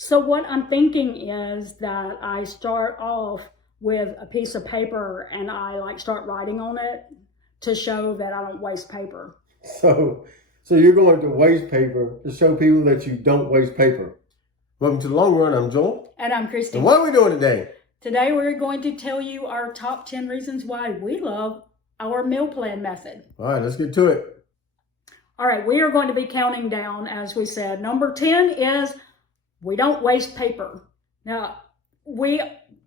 So what I'm thinking is that I start off with a piece of paper and I like start writing on it to show that I don't waste paper. So, so you're going to waste paper to show people that you don't waste paper. Welcome to the Long Run. I'm Joel. And I'm Christy. And what are we doing today? Today we're going to tell you our top 10 reasons why we love our meal plan method. All right, let's get to it. All right, we are going to be counting down, as we said. Number 10 is we don't waste paper. Now, we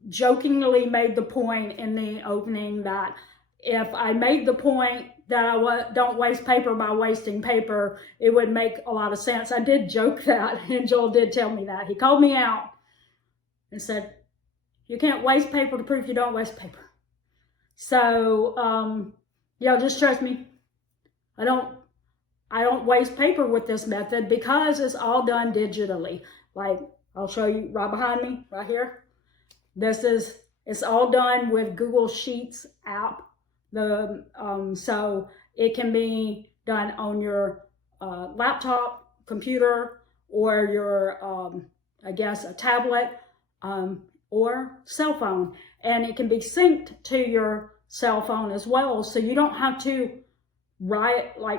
jokingly made the point in the opening that if I made the point that I don't waste paper by wasting paper, it would make a lot of sense. I did joke that, and Joel did tell me that. He called me out and said, you can't waste paper to prove you don't waste paper. So, yeah, just trust me. I don't waste paper with this method because it's all done digitally. Like, I'll show you right behind me, right here. It's all done with Google Sheets app. So it can be done on your laptop, computer, or your, I guess, a tablet, or cell phone. And it can be synced to your cell phone as well. So you don't have to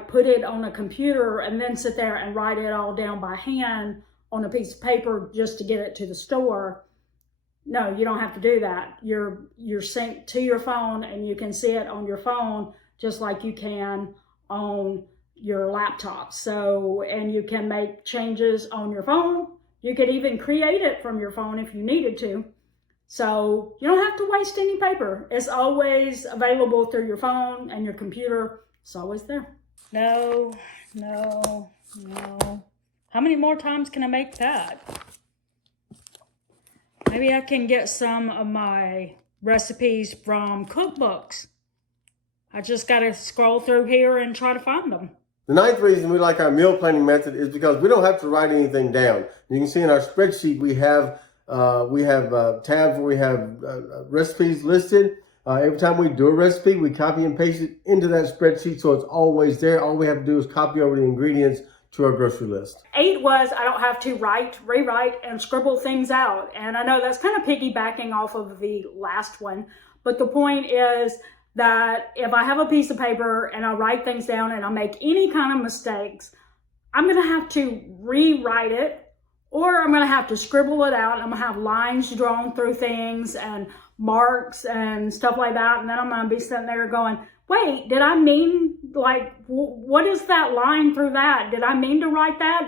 put it on a computer and then sit there and write it all down by hand on a piece of paper just to get it to the store. No, you don't have to do that. You're synced to your phone and you can see it on your phone just like you can on your laptop. So, and you can make changes on your phone. You could even create it from your phone if you needed to. So you don't have to waste any paper. It's always available through your phone and your computer. It's always there. No. How many more times can I make that? Maybe I can get some of my recipes from cookbooks. I just got to scroll through here and try to find them. The ninth reason we like our meal planning method is because we don't have to write anything down. You can see in our spreadsheet we have tabs where we have recipes listed. Every time we do a recipe, we copy and paste it into that spreadsheet so it's always there. All we have to do is copy over the ingredients to our grocery list. 8 was I don't have to rewrite, and scribble things out. And I know that's kind of piggybacking off of the last one, but the point is that if I have a piece of paper and I write things down and I make any kind of mistakes, I'm going to have to rewrite it, or I'm going to have to scribble it out. I'm going to have lines drawn through things and marks and stuff like that. And then I'm going to be sitting there going, wait, did I mean, what is that line through that? Did I mean to write that?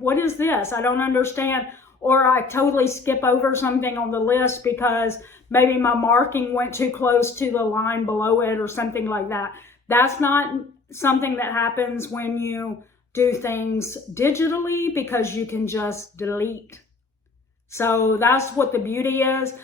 What is this? I don't understand. Or I totally skip over something on the list because maybe my marking went too close to the line below it or something like that. That's not something that happens when you do things digitally because you can just delete. So that's what the beauty is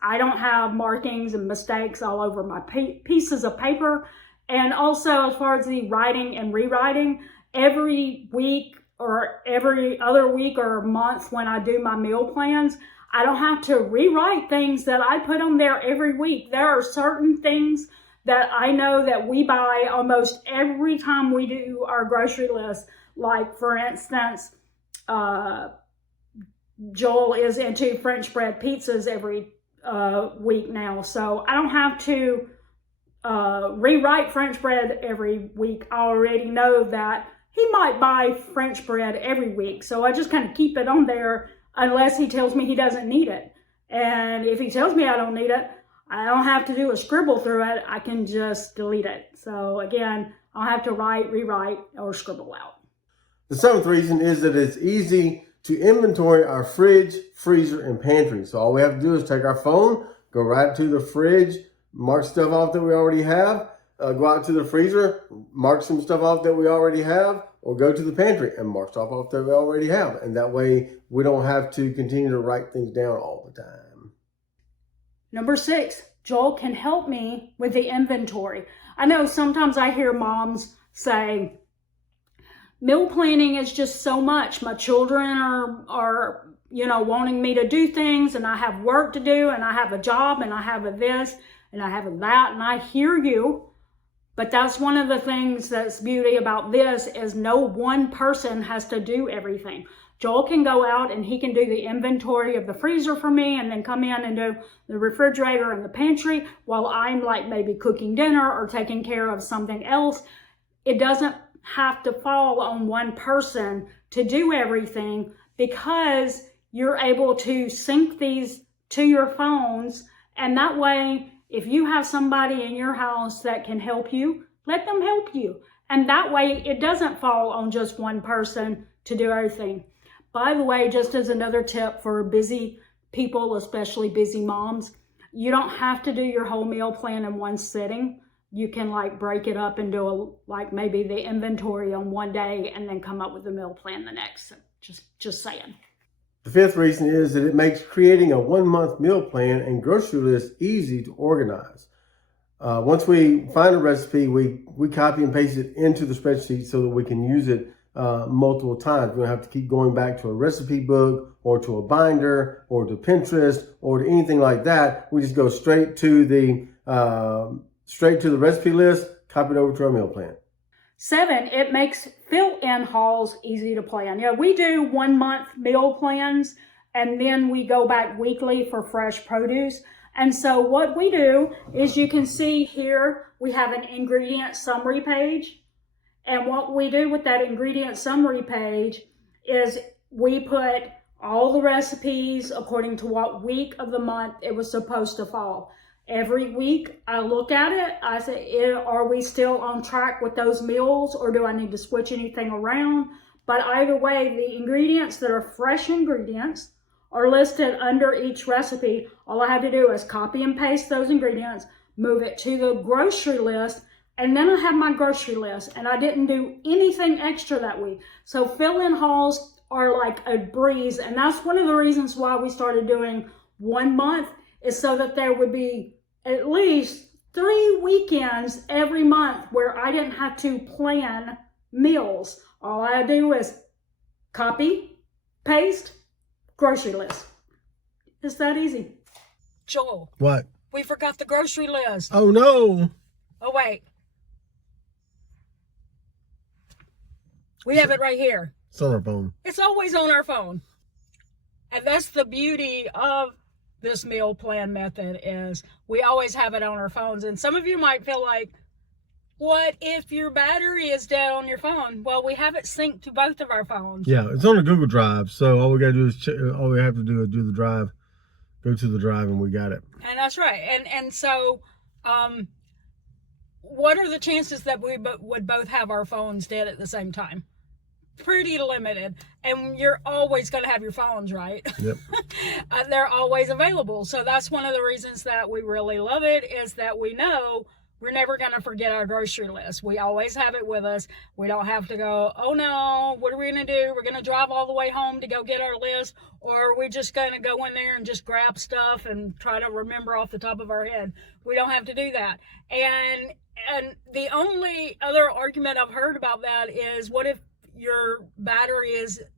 I don't have markings and mistakes all over my pieces of paper. And also, as far as the writing and rewriting, every week or every other week or month when I do my meal plans, I don't have to rewrite things that I put on there every week. There are certain things that I know that we buy almost every time we do our grocery list. Like, for instance, Joel is into French bread pizzas every week now. So I don't have to rewrite French bread every week. I already know that he might buy French bread every week. So I just kind of keep it on there unless he tells me he doesn't need it. And if he tells me I don't need it, I don't have to do a scribble through it. I can just delete it. So again, I'll have to rewrite, or scribble out. The seventh reason is that it's easy to inventory our fridge, freezer, and pantry. So all we have to do is take our phone, go right to the fridge, mark stuff off that we already have, go out to the freezer, mark some stuff off that we already have, or go to the pantry and mark stuff off that we already have. And that way we don't have to continue to write things down all the time. Number 6, Joel can help me with the inventory. I know sometimes I hear moms say, meal planning is just so much. My children are wanting me to do things, and I have work to do, and I have a job, and I have a this, and I have a that, and I hear you. But that's one of the things that's beauty about this is no one person has to do everything. Joel can go out and he can do the inventory of the freezer for me and then come in and do the refrigerator and the pantry while I'm like maybe cooking dinner or taking care of something else. It doesn't have to fall on one person to do everything, because you're able to sync these to your phones. And that way, if you have somebody in your house that can help you, let them help you. And that way, it doesn't fall on just one person to do everything. By the way, just as another tip for busy people, especially busy moms, you don't have to do your whole meal plan in one sitting. You can like break it up and do like maybe the inventory on one day and then come up with the meal plan the next. Just saying. The fifth reason is that it makes creating a 1-month meal plan and grocery list easy to organize. Once we find a recipe, we copy and paste it into the spreadsheet so that we can use it multiple times. We don't have to keep going back to a recipe book or to a binder or to Pinterest or to anything like that. We just go straight to the recipe list, copy it over to our meal plan. 7, it makes fill-in hauls easy to plan. Yeah, we do 1-month meal plans and then we go back weekly for fresh produce. And so what we do is, you can see here we have an ingredient summary page. And what we do with that ingredient summary page is we put all the recipes according to what week of the month it was supposed to fall. Every week I look at it, I say, are we still on track with those meals, or do I need to switch anything around? But either way, the ingredients that are fresh ingredients are listed under each recipe. All I have to do is copy and paste those ingredients, move it to the grocery list, and then I have my grocery list, and I didn't do anything extra that week. So fill-in hauls are like a breeze, and that's one of the reasons why we started doing 1 month, is so that there would be at least 3 weekends every month where I didn't have to plan meals. All I do is copy, paste, grocery list. It's that easy. Joel. What? We forgot the grocery list. Oh no. Oh wait. We have it right here. It's on our phone. It's always on our phone. And that's the beauty of this meal plan method, is we always have it on our phones. And some of you might feel like, what if your battery is dead on your phone? Well, we have it synced to both of our phones. Yeah, it's on a Google Drive. So all we got to do is all we have to do is do the drive, go to the drive, and we got it. And that's right. And so, what are the chances that we would both have our phones dead at the same time? Pretty limited. And you're always going to have your phones, right? Yep. They're always available. So that's one of the reasons that we really love it, is that we know we're never going to forget our grocery list. We always have it with us. We don't have to go, oh no, what are we going to do? We're going to drive all the way home to go get our list, or we're just going to go in there and just grab stuff and try to remember off the top of our head. We don't have to do that. And the only other argument I've heard about that is, what if your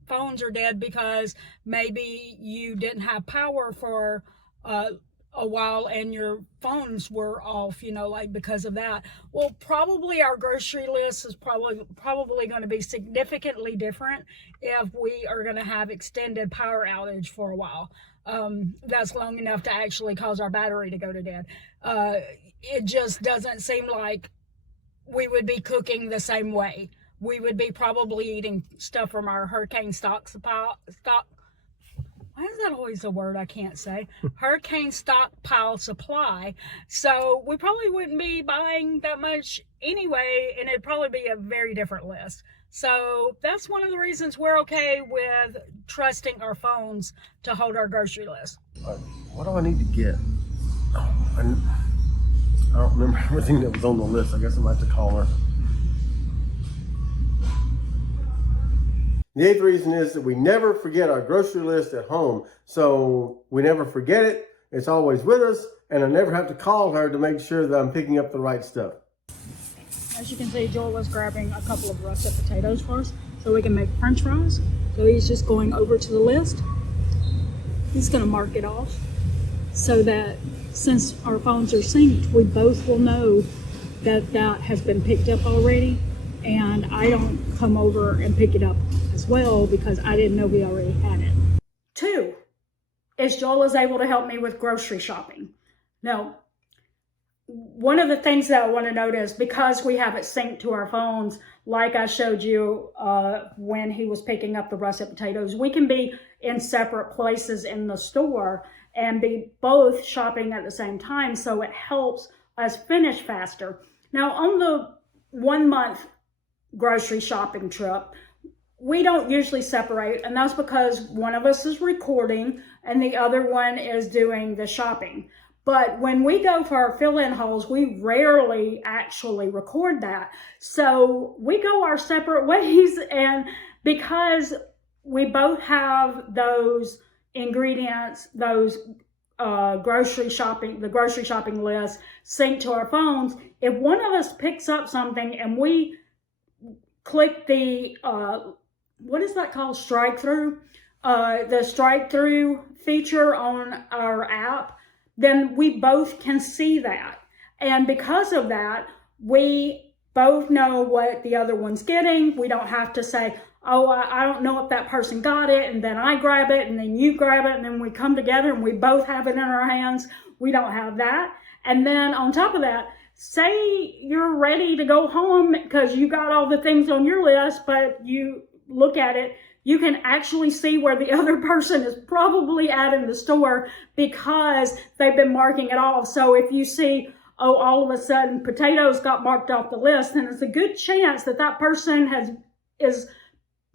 phones are dead because maybe you didn't have power for a while and your phones were off, like because of that. Well, probably our grocery list is probably going to be significantly different if we are going to have extended power outage for a while. That's long enough to actually cause our battery to go to dead. It just doesn't seem like we would be cooking the same way. We would be probably eating stuff from our hurricane stock. Why is that always a word I can't say? Hurricane stockpile supply. So we probably wouldn't be buying that much anyway, and it'd probably be a very different list. So that's one of the reasons we're okay with trusting our phones to hold our grocery list. What do I need to get? I don't remember everything that was on the list. I guess I might have to call her. The 8th reason is that we never forget our grocery list at home. So we never forget it. It's always with us. And I never have to call her to make sure that I'm picking up the right stuff. As you can see, Joel was grabbing a couple of russet potatoes for us so we can make French fries. So he's just going over to the list. He's going to mark it off so that since our phones are synced, we both will know that that has been picked up already. and I don't come over and pick it up as well because I didn't know we already had it. 2 is Joel is able to help me with grocery shopping. Now, one of the things that I want to note is because we have it synced to our phones, like I showed you when he was picking up the russet potatoes, we can be in separate places in the store and be both shopping at the same time, so it helps us finish faster. Now, on the 1 month grocery shopping trip, we don't usually separate, and that's because one of us is recording and the other one is doing the shopping. But when we go for our fill-in hauls, we rarely actually record that. So we go our separate ways, and because we both have those ingredients, those the grocery shopping list synced to our phones, if one of us picks up something and we click the, what is that called, strike-through? The strike-through feature on our app, then we both can see that. And because of that, we both know what the other one's getting. We don't have to say, oh, I don't know if that person got it, and then I grab it, and then you grab it, and then we come together and we both have it in our hands. We don't have that. And then on top of that, say you're ready to go home because you got all the things on your list, but you look at it, you can actually see where the other person is probably at in the store because they've been marking it off. So if you see, oh, all of a sudden potatoes got marked off the list, then it's a good chance that that person is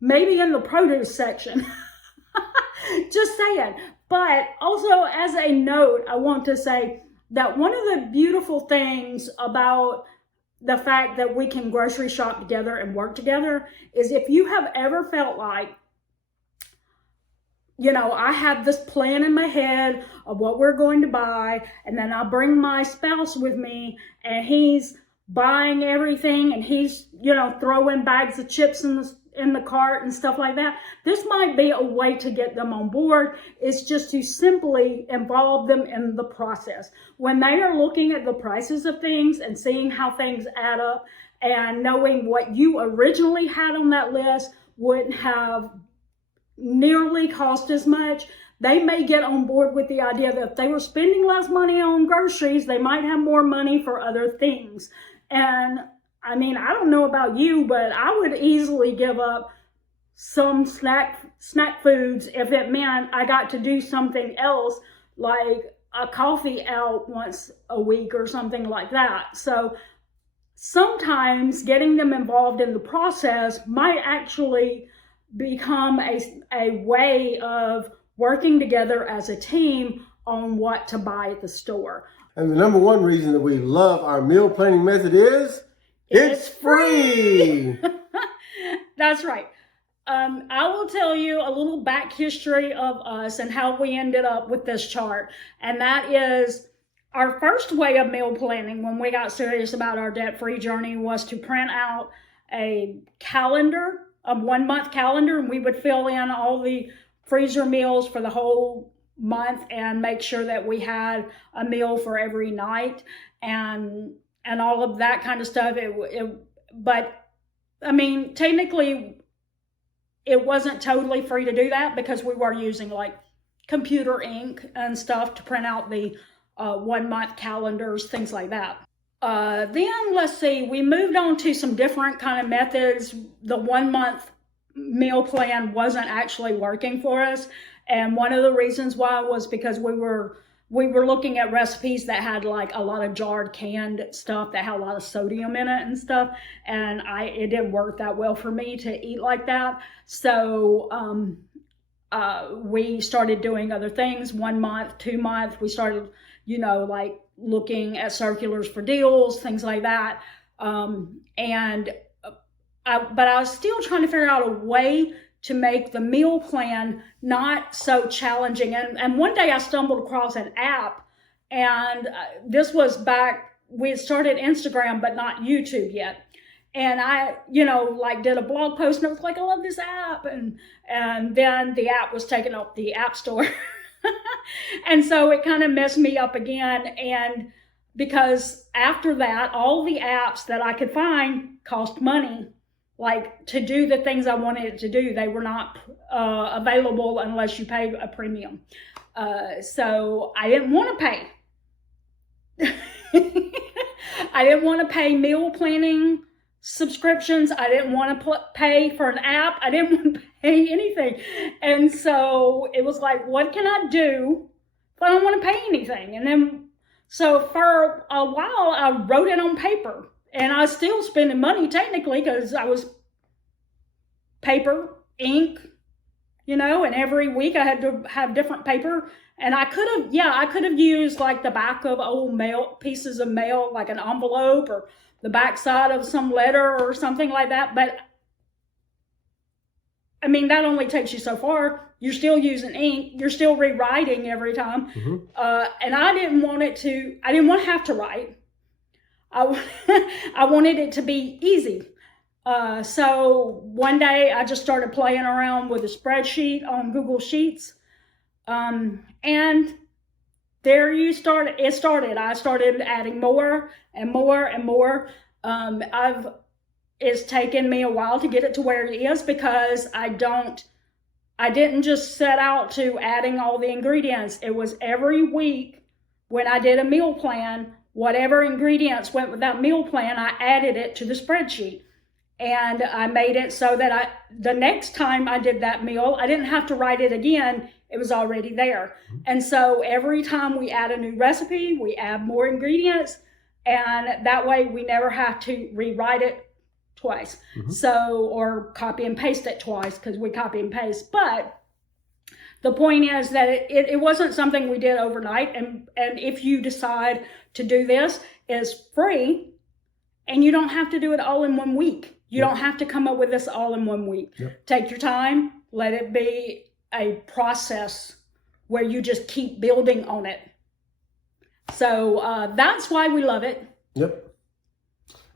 maybe in the produce section. Just saying. But also as a note, I want to say that one of the beautiful things about the fact that we can grocery shop together and work together is if you have ever felt like, you know, I have this plan in my head of what we're going to buy, and then I bring my spouse with me and he's buying everything and he's, you know, throwing bags of chips in the cart and stuff like that. This might be a way to get them on board. It's just to simply involve them in the process. When they are looking at the prices of things and seeing how things add up and knowing what you originally had on that list wouldn't have nearly cost as much, they may get on board with the idea that if they were spending less money on groceries, they might have more money for other things. And I mean, I don't know about you, but I would easily give up some snack foods if it meant I got to do something else, like a coffee out once a week or something like that. So sometimes getting them involved in the process might actually become a way of working together as a team on what to buy at the store. And the number one reason that we love our meal planning method is it's free. That's right. I will tell you a little back history of us and how we ended up with this chart. And that is our first way of meal planning when we got serious about our debt-free journey was to print out a calendar, a 1 month calendar, and we would fill in all the freezer meals for the whole month and make sure that we had a meal for every night and all of that kind of stuff. But I mean, technically it wasn't totally free to do that because we were using like computer ink and stuff to print out the 1 month calendars, things like that. Then let's see, we moved on to some different kind of methods. The 1 month meal plan wasn't actually working for us. And one of the reasons why was because we were looking at recipes that had like a lot of jarred canned stuff that had a lot of sodium in it and stuff. And it didn't work that well for me to eat like that. So we started doing other things. 1 month, 2 months, we started, you know, like looking at circulars for deals, things like that. But I was still trying to figure out a way to make the meal plan not so challenging. And one day I stumbled across an app, and this was back, we had started Instagram, but not YouTube yet. And I, you know, like did a blog post and I was like, I love this app. And then the app was taken off the App Store. And so it kind of messed me up again. And because after that, all the apps that I could find cost money. like to do the things I wanted it to do. They were not available unless you pay a premium. So I didn't want to pay. I didn't want to pay meal planning subscriptions. I didn't want to pay for an app. I didn't want to pay anything. And so it was like, what can I do if I don't want to pay anything? And then, so for a while, I wrote it on paper. And I was still spending money technically because I was paper, ink, you know, and every week I had to have different paper. And I could have used like the back of old mail, pieces of mail, like an envelope or the backside of some letter or something like that. But I mean, that only takes you so far. You're still using ink. You're still rewriting every time. Mm-hmm. And I didn't want to have to write. I wanted it to be easy. So one day I just started playing around with a spreadsheet on Google Sheets. And there it started. I started adding more and more and more. It's taken me a while to get it to where it is because I didn't just set out to adding all the ingredients. It was every week when I did a meal plan, whatever ingredients went with that meal plan, I added it to the spreadsheet. And I made it so that the next time I did that meal, I didn't have to write it again. It was already there. And so every time we add a new recipe, we add more ingredients. And that way we never have to rewrite it twice. Mm-hmm. So, or copy and paste it twice because we copy and paste. But the point is that it wasn't something we did overnight. And if you decide to do this, it's free and you don't have to do it all in 1 week. You don't have to come up with this all in 1 week. Yep. Take your time. Let it be a process where you just keep building on it. So that's why we love it. Yep.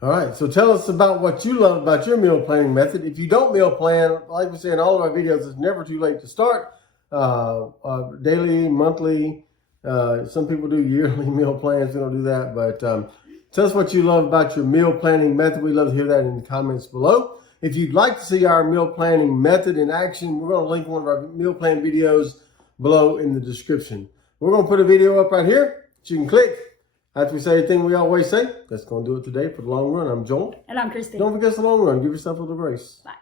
All right. So tell us about what you love about your meal planning method. If you don't meal plan, like we say in all of our videos, it's never too late to start. Daily, monthly. Some people do yearly meal plans. We don't do that, but tell us what you love about your meal planning method. We'd love to hear that in the comments below. If you'd like to see our meal planning method in action, we're going to link one of our meal plan videos below in the description. We're going to put a video up right here that you can click. After we say everything we always say, that's going to do it today for the long run. I'm Joel. And I'm Christine. Don't forget the long run. Give yourself a little grace. Bye.